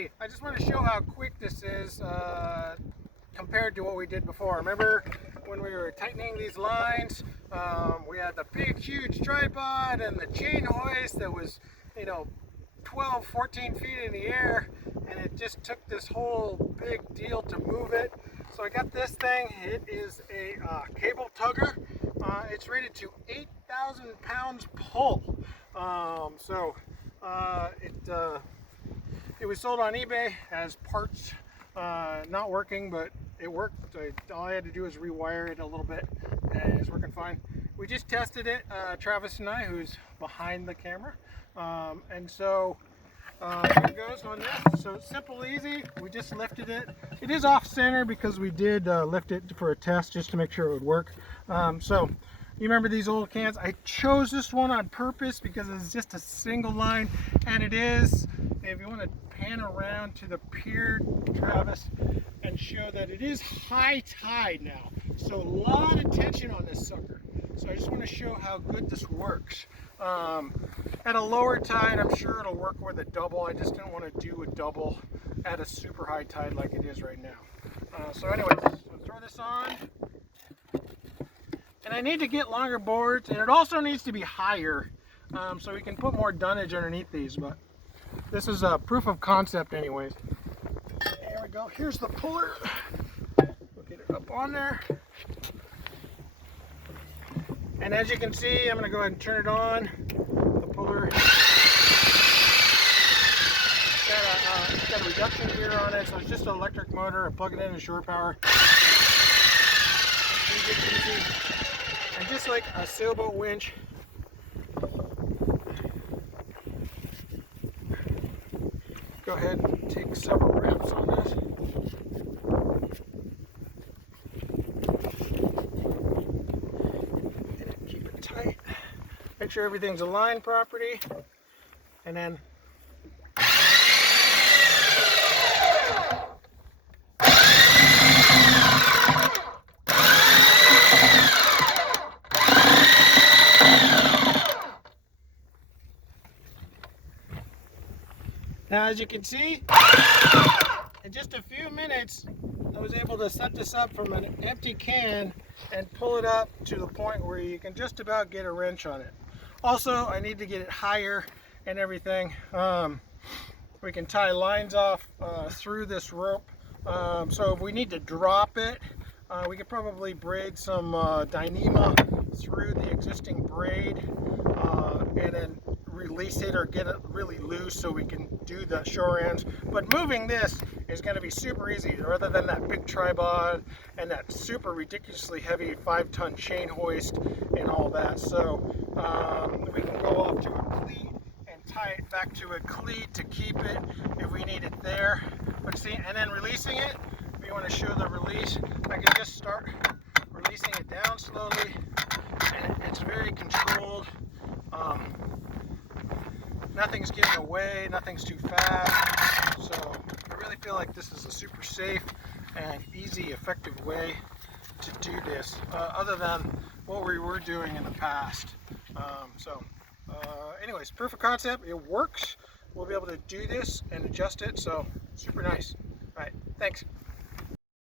Hey, I just want to show how quick this is compared to what we did before. Remember when we were tightening these lines, we had the big huge tripod and the chain hoist that was, 12, 14 feet in the air, and it just took this whole big deal to move it. So I got this thing. It is a cable tugger. It's rated to 8,000 pounds pull. It was sold on eBay as parts, not working, but it worked. All I had to do was rewire it a little bit, and it's working fine. We just tested it, Travis and I, who's behind the camera, and so here it goes on this. So simple, easy. We just lifted it. It is off center because we did lift it for a test just to make sure it would work. So you remember these old cans? I chose this one on purpose because it's just a single line, and it is. If you want to pan around to the pier, Travis, and show that it is high tide now. So a lot of tension on this sucker. So I just want to show how good this works. At a lower tide, I'm sure it'll work with a double. I just didn't want to do a double at a super high tide like it is right now. So anyways, we'll throw this on. And I need to get longer boards, and it also needs to be higher so we can put more dunnage underneath these. But this is a proof of concept anyways. There we go. Here's the puller. We'll get it up on there. And as you can see, I'm going to go ahead and turn it on. The puller. It's got a reduction gear on it, so it's just an electric motor. I plug it into shore power. Easy. And just like a sailboat winch, go ahead and take several reps on this. And keep it tight. Make sure everything's aligned properly. And then now, as you can see, in just a few minutes, I was able to set this up from an empty can and pull it up to the point where you can just about get a wrench on it. Also, I need to get it higher and everything. We can tie lines off through this rope. So if we need to drop it, we could probably braid some Dyneema through the existing braid and then release it or get it really loose so we can do the shore ends. But moving this is going to be super easy rather than that big tripod and that super ridiculously heavy 5-ton chain hoist and all that. So we can go off to a cleat and tie it back to a cleat to keep it if we need it there. But see, and then releasing it, if you want to show the release, I can just start releasing it down slowly, and it's very controlled. Nothing's getting away, nothing's too fast, so I really feel like this is a super safe and easy, effective way to do this, other than what we were doing in the past. Anyways, proof of concept, it works. We'll be able to do this and adjust it, so super nice. All right, thanks.